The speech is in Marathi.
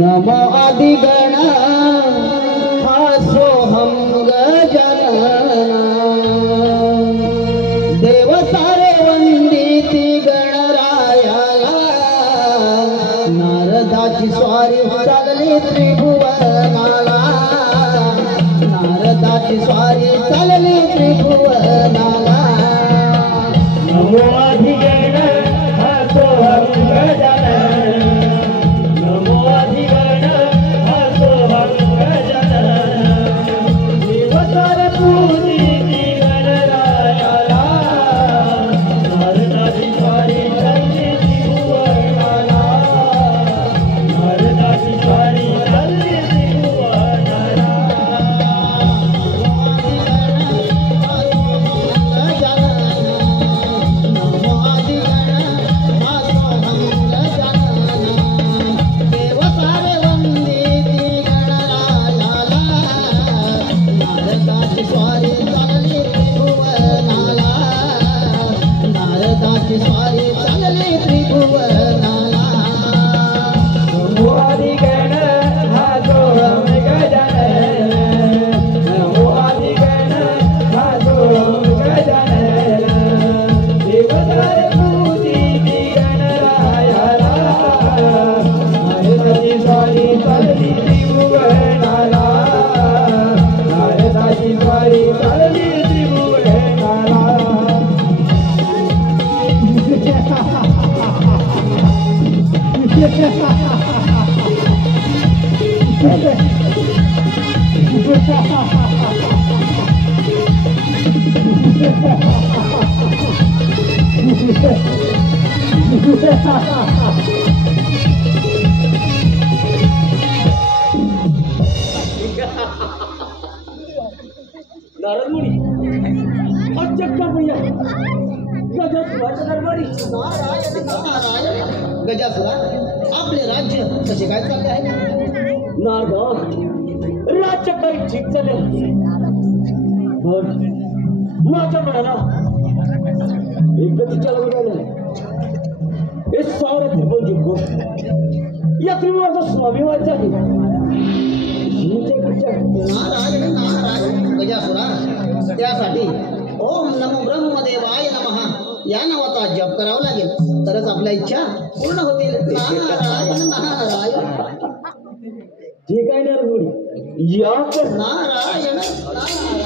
नमो आदिगण सोहम गजानन देव सारे वंदिती गणरायाला नारदाची स्वारी चालली त्रिभुवनाला नारदाची स्वारी चालली त्रिभुवनाला नमो आदिगण सोहम गजानन नमो आदिगण सोहम गजानन देव सारे पूजिती गणरायाला नारदाची स्वारी चालली त्रिभुवनाला नारदाची स्वारी चालली त्रिभुवनाला स्वारी चालली त्रिभुवनाला नारदाची स्वारी चालली त्रिभुवनाला नमो आदिगण सोहम गजानन नमो आदिगण सोहम गजानन देव सारे पूजिती गणरायाला नारदाची स्वारी चालली त्रिभुवनाला नारदाची स्वारी चालली त्रिभुवनाला नारद मुनी अचक्का भैया गजासुराच्या दरबारी नारायण नारायण गजासुरा आपले राज्य कसे काय चालले आहे नारद राज्य काही ठीक चालले पण माझ्या मनाला एकच विचार झालं हे सारे त्रिभुवन जिंकून या त्रिभुवनाचा स्वाभिमान आहे नारायण नारायण गजासुरा त्यासाठी ओम नमो ब्रह्मदेवाय नमः या नावाचा जप करावा लागेल तरच आपल्या इच्छा पूर्ण होतील नारायण नारायण ठीक आहे नारद मुनी या नारायण नारायण